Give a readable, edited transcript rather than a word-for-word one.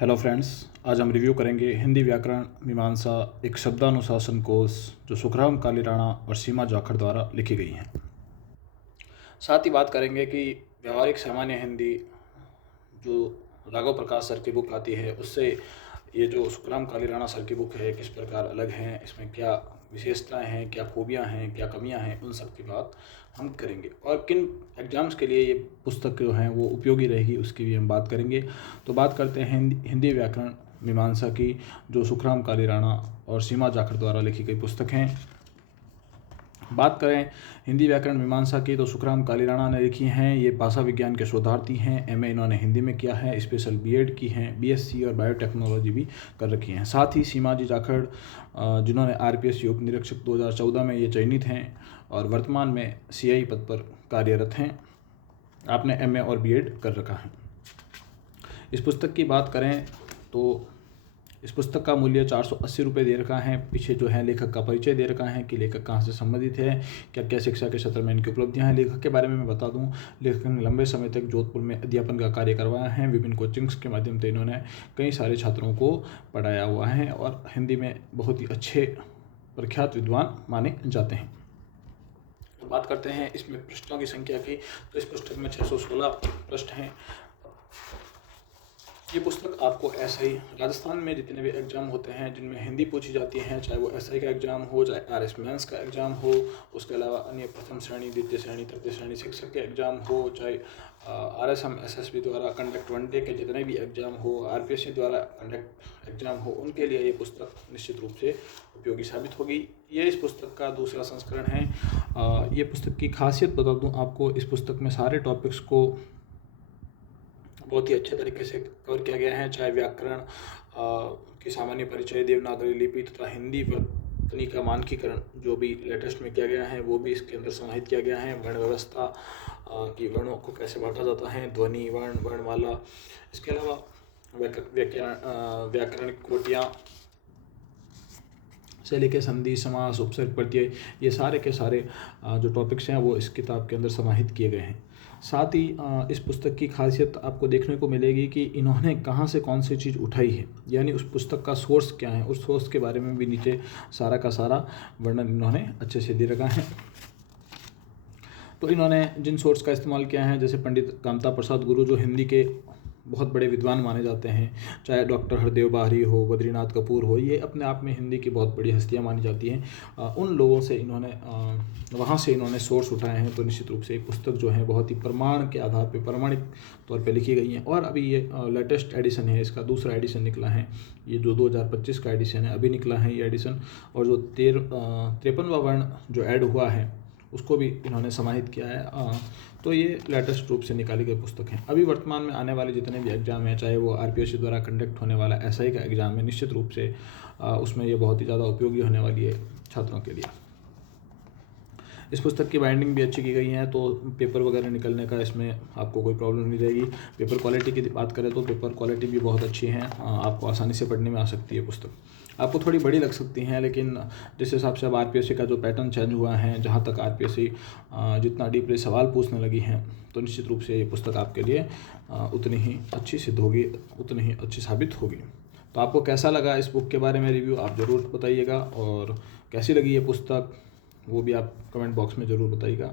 Hello friends, आज हम review करेंगे हिंदी व्याकरण मीमांसा एक शब्दानुशासन कोर्स जो सुखराम कालीराणा और सीमा जाखड़ द्वारा लिखी गई हैं। साथ ही बात करेंगे कि व्यवहारिक सामान्य हिंदी जो राघव प्रकाश सर की बुक आती है उससे ये जो सुखराम कालीराणा सर की बुक है किस प्रकार अलग हैं, इसमें क्या विशेषताएं हैं, क्या खूबियां हैं, क्या कमियां हैं, उन सब की बात हम करेंगे और किन एग्जाम्स के लिए ये पुस्तक जो हैं वो उपयोगी रहेगी उसकी भी हम बात करेंगे। तो बात करते हैं हिंदी व्याकरण मीमांसा की जो सुखराम कालीराणा और सीमा जाखड़ द्वारा लिखी गई पुस्तक हैं। बात करें हिंदी व्याकरण मीमांसा की तो सुखराम कालीराणा ने लिखी हैं। ये भाषा विज्ञान के शोधार्थी हैं। एमए इन्होंने हिंदी में किया है, स्पेशल बीएड की हैं, बीएससी और बायोटेक्नोलॉजी भी कर रखी हैं। साथ ही सीमा जी जाखड़ जिन्होंने आरपीएससी उप निरीक्षक 2014 में ये चयनित हैं और वर्तमान में सीआई पद पर कार्यरत हैं। आपने एमए और बीएड कर रखा है। इस पुस्तक की बात करें तो इस पुस्तक का मूल्य 480 रुपये दे रखा है। पीछे जो है लेखक का परिचय दे रखा है कि लेखक कहाँ से संबंधित है, क्या क्या शिक्षा के क्षेत्र में इनकी उपलब्धियां हैं। लेखक के बारे में मैं बता दूं, लेखक ने लंबे समय तक जोधपुर में अध्यापन का कार्य करवाया है। विभिन्न कोचिंग्स के माध्यम से इन्होंने कई सारे छात्रों को पढ़ाया हुआ है और हिंदी में बहुत ही अच्छे प्रख्यात विद्वान माने जाते हैं। बात करते हैं इसमें पृष्ठों की संख्या की, तो इस पुस्तक में 616 पृष्ठ हैं। ये पुस्तक आपको ऐसे ही राजस्थान में जितने भी एग्ज़ाम होते हैं जिनमें हिंदी पूछी जाती है, चाहे वो एसआई का एग्ज़ाम हो, चाहे आरएस मेंस का एग्ज़ाम हो, उसके अलावा अन्य प्रथम श्रेणी, द्वितीय श्रेणी, तृतीय श्रेणी शिक्षक के एग्ज़ाम हो, चाहे आरएसएम एसएसबी द्वारा कंडक्ट वनडे के जितने भी एग्ज़ाम हो, आरपीएससी द्वारा कंडक्ट एग्ज़ाम हो, उनके लिए ये पुस्तक निश्चित रूप से उपयोगी साबित होगी। ये इस पुस्तक का दूसरा संस्करण है। ये पुस्तक की खासियत बता दूँ आपको, इस पुस्तक में सारे टॉपिक्स को बहुत ही अच्छे तरीके से कवर किया गया है। चाहे व्याकरण की सामान्य परिचय, देवनागरी लिपि तथा हिंदी वर्तनी का मानकीकरण जो भी लेटेस्ट में किया गया है वो भी इसके अंदर समाहित किया गया है। वर्ण व्यवस्था की वर्णों को कैसे बांटा जाता है, ध्वनि, वर्ण, वर्णमाला, इसके अलावा व्याकरणिक कोटियाँ से लेकर संधि, समास, उपसर्ग, प्रत्यय, ये सारे के सारे जो टॉपिक्स हैं वो इस किताब के अंदर समाहित किए गए हैं। साथ ही इस पुस्तक की खासियत आपको देखने को मिलेगी कि इन्होंने कहाँ से कौन सी चीज़ उठाई है, यानी उस पुस्तक का सोर्स क्या है, उस सोर्स के बारे में भी नीचे सारा का सारा वर्णन इन्होंने अच्छे से दे रखा है। तो इन्होंने जिन सोर्स का इस्तेमाल किया है, जैसे पंडित कामता प्रसाद गुरु जो हिंदी के बहुत बड़े विद्वान माने जाते हैं, चाहे डॉक्टर हरदेव बाहरी हो, बद्रीनाथ कपूर हो, ये अपने आप में हिंदी की बहुत बड़ी हस्तियां मानी जाती हैं। उन लोगों से इन्होंने वहाँ से इन्होंने सोर्स उठाए हैं। तो निश्चित रूप से ये पुस्तक जो है बहुत ही प्रमाण के आधार पे, प्रमाणिक तौर पे लिखी गई हैं। और अभी ये लेटेस्ट एडिशन है, इसका दूसरा एडिशन निकला है। ये जो 2025 का एडिशन है अभी निकला है ये एडिशन। और जो 53वां वर्ण जो ऐड हुआ है उसको भी इन्होंने समाहित किया है। तो ये लेटेस्ट रूप से निकाली गई पुस्तक है। अभी वर्तमान में आने वाले जितने भी एग्ज़ाम हैं, चाहे वो आरपीएससी द्वारा कंडक्ट होने वाला एसआई का एग्ज़ाम है, निश्चित रूप से उसमें ये बहुत ही ज़्यादा उपयोगी होने वाली है छात्रों के लिए। इस पुस्तक की बाइंडिंग भी अच्छी की गई है, तो पेपर वगैरह निकलने का इसमें आपको कोई प्रॉब्लम नहीं रहेगी। पेपर क्वालिटी की बात करें तो पेपर क्वालिटी भी बहुत अच्छी है, आपको आसानी से पढ़ने में आ सकती है पुस्तक। आपको थोड़ी बड़ी लग सकती हैं, लेकिन जिस हिसाब से अब आरपीएससी का जो पैटर्न चेंज हुआ है, जहाँ तक आरपीएससी जितना डीपली सवाल पूछने लगी हैं, तो निश्चित रूप से ये पुस्तक आपके लिए उतनी ही अच्छी सिद्ध होगी, उतनी ही अच्छी साबित होगी। तो आपको कैसा लगा इस बुक के बारे में रिव्यू आप ज़रूर बताइएगा, और कैसी लगी ये पुस्तक वो भी आप कमेंट बॉक्स में ज़रूर बताइएगा।